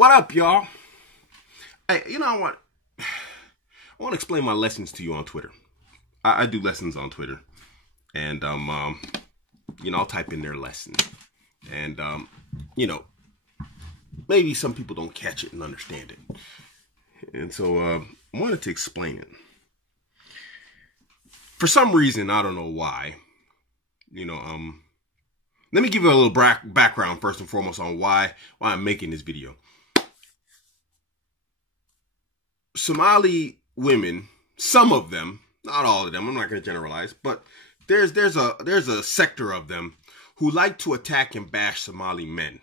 What up, y'all? Hey, you know what? I want to explain my lessons to you on Twitter. I do lessons on Twitter, and I'll type in their lesson, and maybe some people don't catch it and understand it, and so I wanted to explain it. For some reason, I don't know why. Let me give you a little background first and foremost on why I'm making this video. Somali women, some of them, not all of them, I'm not going to generalize, but there's a sector of them who like to attack and bash Somali men.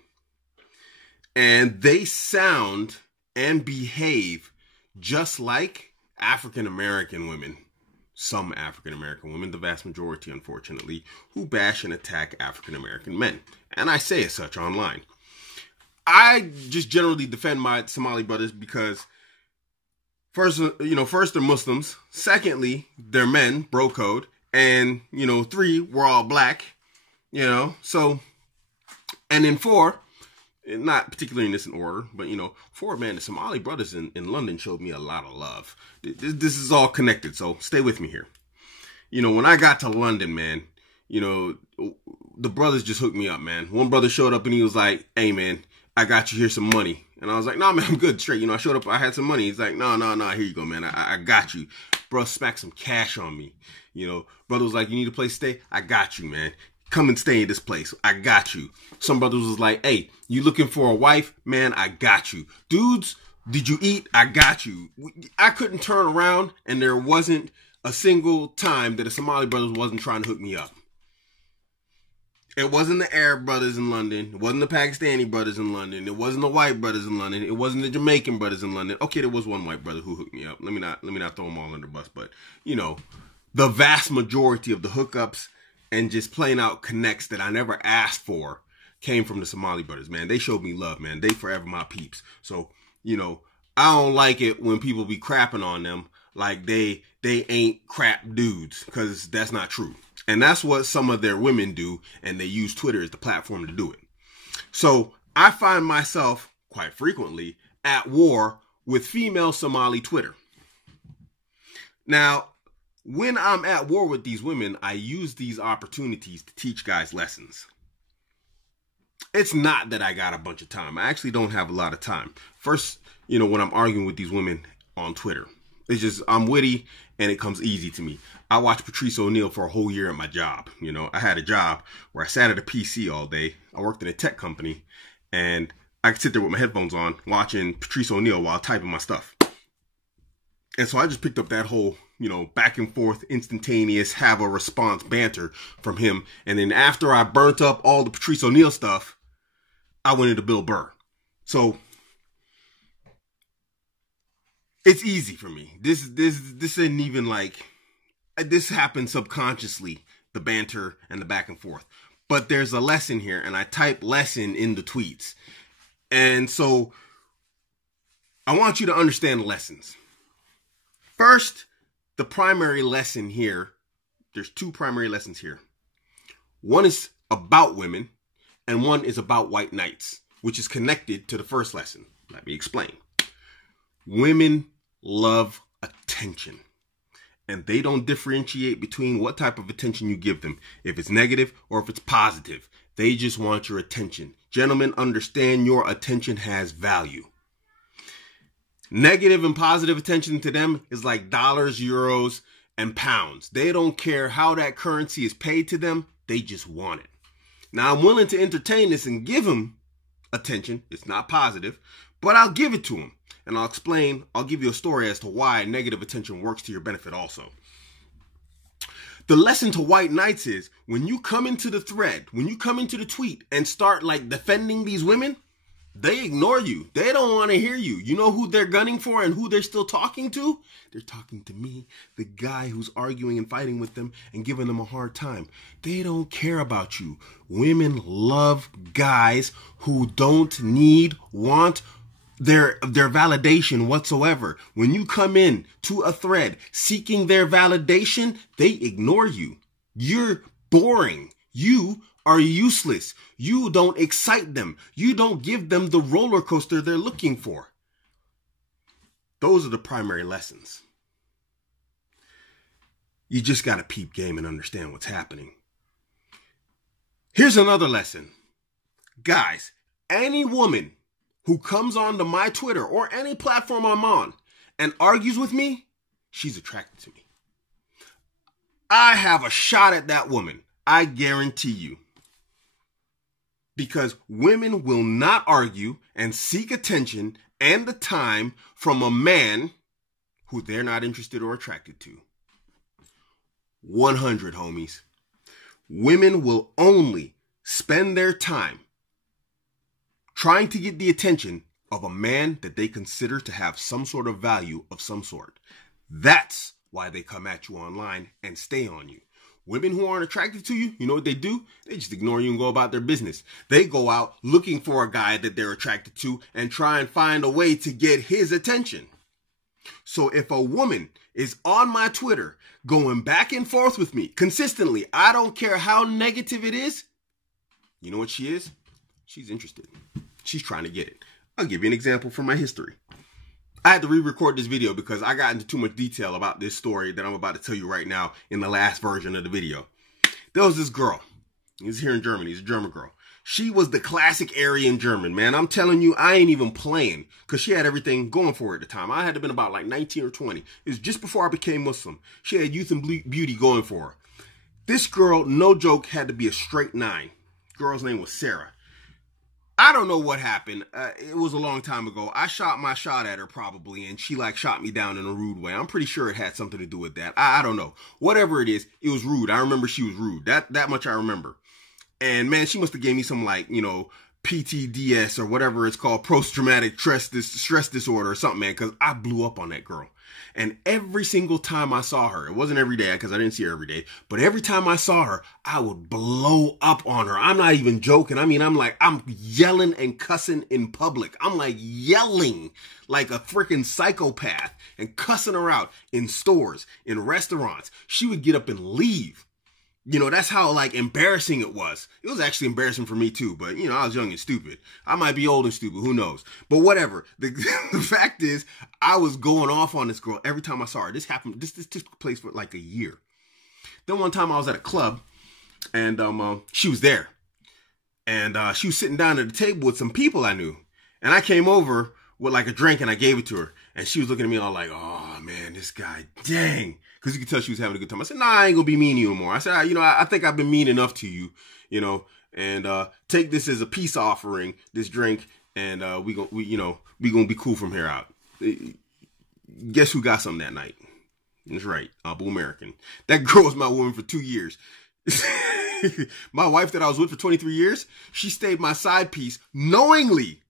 And they sound and behave just like African-American women. Some African-American women, the vast majority, unfortunately, who bash and attack African-American men. And I say as such online. I just generally defend my Somali brothers because first, they're Muslims. Secondly, they're men, bro code. And, 3, we're all black, So, and then 4, not particularly in this order, but, 4, man, the Somali brothers in London showed me a lot of love. This is all connected, so stay with me here. When I got to London, man, the brothers just hooked me up, man. One brother showed up and he was like, "Hey, man, I got you here some money." And I was like, "Nah, man, I'm good, straight." I showed up, I had some money. He's like, no, here you go, man. I got you. Bro, smack some cash on me. Brother was like, "You need a place to stay?" "I got you, man. Come and stay in this place. I got you." Some brothers was like, "Hey, you looking for a wife?" "Man, I got you." "Dudes, did you eat?" "I got you." I couldn't turn around and there wasn't a single time that a Somali brothers wasn't trying to hook me up. It wasn't the Arab brothers in London. It wasn't the Pakistani brothers in London. It wasn't the white brothers in London. It wasn't the Jamaican brothers in London. Okay, there was one white brother who hooked me up. Let me not throw them all under the bus, but the vast majority of the hookups and just plain out connects that I never asked for came from the Somali brothers, man. They showed me love, man. They forever my peeps. So, I don't like it when people be crapping on them like they ain't crap dudes, because that's not true. And that's what some of their women do, and they use Twitter as the platform to do it. So I find myself quite frequently at war with female Somali Twitter. Now, when I'm at war with these women, I use these opportunities to teach guys lessons. It's not that I got a bunch of time. I actually don't have a lot of time. First, when I'm arguing with these women on Twitter, it's just, I'm witty and it comes easy to me. I watched Patrice O'Neal for a whole year at my job. I had a job where I sat at a PC all day. I worked in a tech company and I could sit there with my headphones on watching Patrice O'Neal while typing my stuff. And so I just picked up that whole, back and forth, instantaneous, have a response banter from him. And then after I burnt up all the Patrice O'Neal stuff, I went into Bill Burr. So it's easy for me. This isn't even like, this happens subconsciously, the banter and the back and forth. But there's a lesson here, and I type lesson in the tweets. And so I want you to understand the lessons. First, the primary lesson here, there's 2 primary lessons here. One is about women, and one is about white knights, which is connected to the first lesson. Let me explain. Women love attention, and they don't differentiate between what type of attention you give them, if it's negative or if it's positive. They just want your attention. Gentlemen, understand your attention has value. Negative and positive attention to them is like dollars, euros, and pounds. They don't care how that currency is paid to them. They just want it. Now, I'm willing to entertain this and give them attention. It's not positive, but I'll give it to them. And I'll give you a story as to why negative attention works to your benefit also. The lesson to white knights is, when you come into the thread, when you come into the tweet and start like defending these women, they ignore you. They don't want to hear you. You know who they're gunning for and who they're still talking to? They're talking to me, the guy who's arguing and fighting with them and giving them a hard time. They don't care about you. Women love guys who don't want their validation whatsoever. When you come in to a thread seeking their validation, they ignore you. You're boring. You are useless. You don't excite them. You don't give them the roller coaster they're looking for. Those are the primary lessons. You just got to peep game and understand what's happening. Here's another lesson. Guys, any woman who comes onto my Twitter or any platform I'm on and argues with me, she's attracted to me. I have a shot at that woman. I guarantee you. Because women will not argue and seek attention and the time from a man who they're not interested or attracted to. 100, homies. Women will only spend their time trying to get the attention of a man that they consider to have some sort of value of some sort. That's why they come at you online and stay on you. Women who aren't attracted to you, you know what they do? They just ignore you and go about their business. They go out looking for a guy that they're attracted to and try and find a way to get his attention. So if a woman is on my Twitter going back and forth with me consistently, I don't care how negative it is, you know what she is? She's interested. She's trying to get it. I'll give you an example from my history. I had to re-record this video because I got into too much detail about this story that I'm about to tell you right now in the last version of the video. There was this girl. He's here in Germany. He's a German girl. She was the classic Aryan German, man. I'm telling you, I ain't even playing because she had everything going for her at the time. I had to been about like 19 or 20. It was just before I became Muslim. She had youth and beauty going for her. This girl, no joke, had to be a straight 9. Girl's name was Sarah. I don't know what happened. It was a long time ago. I shot my shot at her probably, and she like shot me down in a rude way. I'm pretty sure it had something to do with that. I don't know. Whatever it is, it was rude. I remember she was rude. That much I remember. And man, she must have gave me some like, you know, PTDS or whatever it's called, post-traumatic stress disorder or something, man, because I blew up on that girl. And every single time I saw her, it wasn't every day because I didn't see her every day, but every time I saw her, I would blow up on her. I'm not even joking. I mean, I'm yelling and cussing in public. I'm like yelling like a freaking psychopath and cussing her out in stores, in restaurants. She would get up and leave. You know, that's how, like, embarrassing it was. It was actually embarrassing for me, too. But, you know, I was young and stupid. I might be old and stupid. Who knows? But whatever. The fact is, I was going off on this girl every time I saw her. This happened. This took place for, like, a year. Then one time I was at a club, and she was there. And she was sitting down at a table with some people I knew. And I came over with, like, a drink, and I gave it to her. And she was looking at me all like, oh, man, this guy, dang. Because you could tell she was having a good time. I said, nah, I ain't going to be mean to you anymore. I said, I think I've been mean enough to you, you know, and take this as a peace offering, this drink, and we going to be cool from here out. Guess who got something that night? That's right, Abuamerican. That girl was my woman for 2 years. My wife that I was with for 23 years, she stayed my side piece knowingly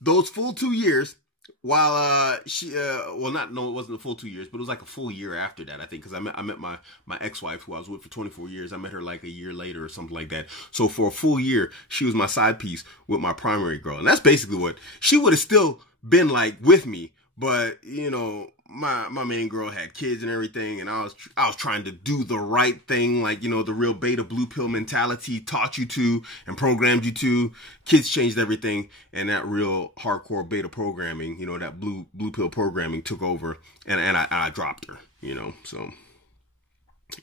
those full 2 years. While it wasn't a full 2 years, but it was like a full year after that, I think, because I met my ex-wife who I was with for 24 years. I met her like a year later or something like that. So for a full year, she was my side piece with my primary girl. And that's basically what she would have still been like with me. But, you know, my main girl had kids and everything, and I was trying to do the right thing, like, you know, the real beta blue pill mentality taught you to and programmed you to. Kids changed everything, and that real hardcore beta programming, you know, that blue pill programming took over, and I dropped her, you know. So,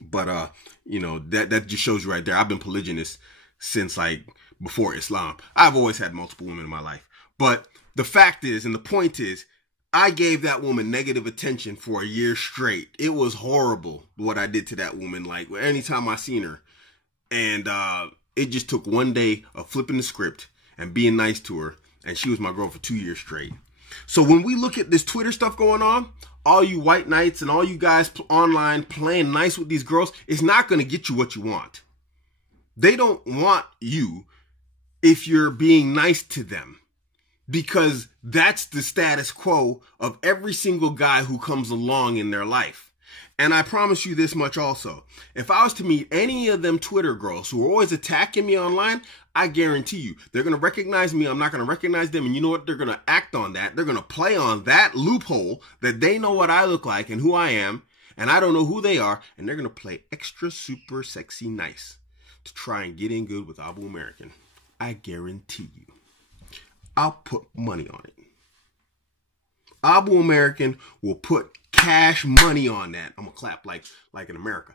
but you know, that just shows you right there. I've been polygynous since like before Islam. I've always had multiple women in my life, but the fact is, and the point is, I gave that woman negative attention for a year straight. It was horrible what I did to that woman. Like, anytime I seen her. And it just took one day of flipping the script and being nice to her. And she was my girl for 2 years straight. So when we look at this Twitter stuff going on, all you white knights and all you guys online playing nice with these girls, it's not going to get you what you want. They don't want you if you're being nice to them. Because that's the status quo of every single guy who comes along in their life. And I promise you this much also. If I was to meet any of them Twitter girls who are always attacking me online, I guarantee you, they're going to recognize me. I'm not going to recognize them. And you know what? They're going to act on that. They're going to play on that loophole that they know what I look like and who I am. And I don't know who they are. And they're going to play extra super sexy nice to try and get in good with Abuamerican, I guarantee you, I'll put money on it. Abuamerican will put cash money on that. I'm gonna clap like in America.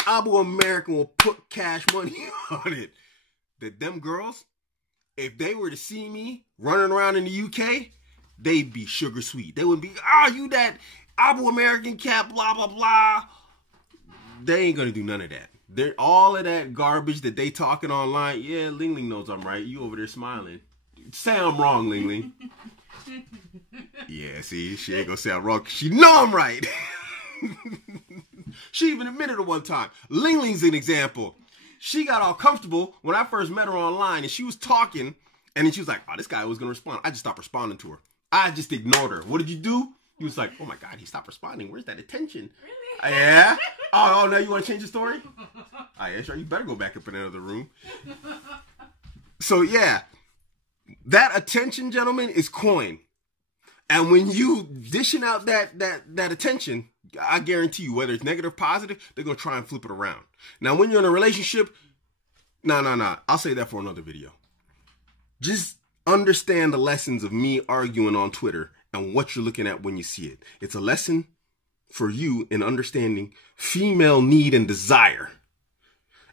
Abuamerican will put cash money on it. That them girls, if they were to see me running around in the UK, they'd be sugar sweet. They wouldn't be, you that Abuamerican cat, blah, blah, blah. They ain't gonna do none of that. They're all of that garbage that they talking online. Yeah, Ling Ling knows I'm right. You over there smiling. Say I'm wrong, Ling Ling. Yeah, see, she ain't gonna say I'm wrong. She know I'm right. She even admitted it one time. Ling Ling's an example. She got all comfortable when I first met her online, and she was talking, and then she was like, "Oh, this guy was gonna respond." I just stopped responding to her. I just ignored her. What did you do? He was like, "Oh my God, he stopped responding. Where's that attention?" Really? Yeah. Oh, now you want to change the story? Yeah, sure. You better go back up in another room. So yeah, that attention, gentlemen, is coin. And when you dishing out that attention, I guarantee you, whether it's negative or positive, they're going to try and flip it around. Now, when you're in a relationship, no. I'll say that for another video. Just understand the lessons of me arguing on Twitter and what you're looking at when you see it. It's a lesson for you in understanding female need and desire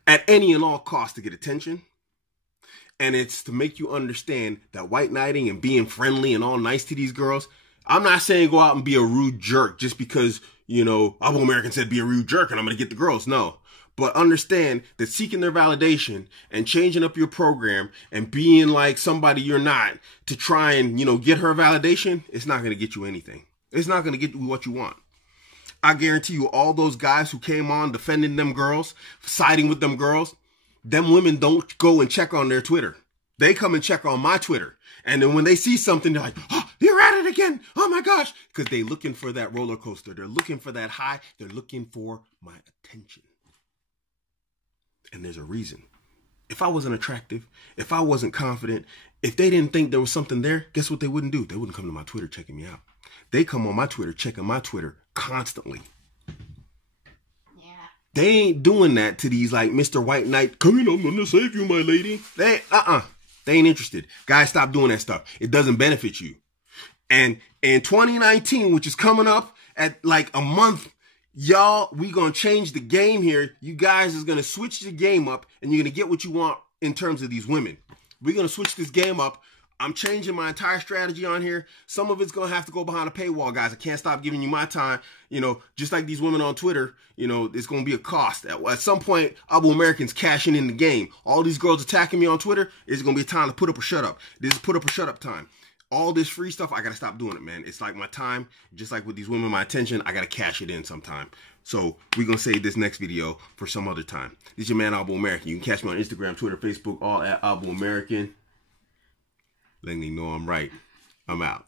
at any and all costs to get attention. And it's to make you understand that white knighting and being friendly and all nice to these girls. I'm not saying go out and be a rude jerk just because, Abuamerican said be a rude jerk and I'm going to get the girls. No. But understand that seeking their validation and changing up your program and being like somebody you're not to try and, get her validation, it's not going to get you anything. It's not going to get you what you want. I guarantee you all those guys who came on defending them girls, siding with them girls, them women don't go and check on their Twitter. They come and check on my Twitter. And then when they see something, they're like, "Oh, you're at it again. Oh my gosh." Because they're looking for that roller coaster. They're looking for that high. They're looking for my attention. And there's a reason. If I wasn't attractive, if I wasn't confident, if they didn't think there was something there, guess what they wouldn't do? They wouldn't come to my Twitter checking me out. They come on my Twitter, checking my Twitter constantly. They ain't doing that to these like Mr. White Knight. "Come in, I'm gonna save you, my lady." They ain't interested. Guys, stop doing that stuff. It doesn't benefit you. And in 2019, which is coming up at like a month, y'all, we gonna change the game here. You guys is gonna switch the game up, and you're gonna get what you want in terms of these women. We're gonna switch this game up. I'm changing my entire strategy on here. Some of it's going to have to go behind a paywall, guys. I can't stop giving you my time. Just like these women on Twitter, it's going to be a cost. At some point, Abuamerican's cashing in the game. All these girls attacking me on Twitter, it's going to be a time to put up or shut up. This is put up or shut up time. All this free stuff, I got to stop doing it, man. It's like my time, just like with these women, my attention, I got to cash it in sometime. So we're going to save this next video for some other time. This is your man, Abuamerican. You can catch me on Instagram, Twitter, Facebook, all at Abuamerican. Ling Ling know I'm right. I'm out.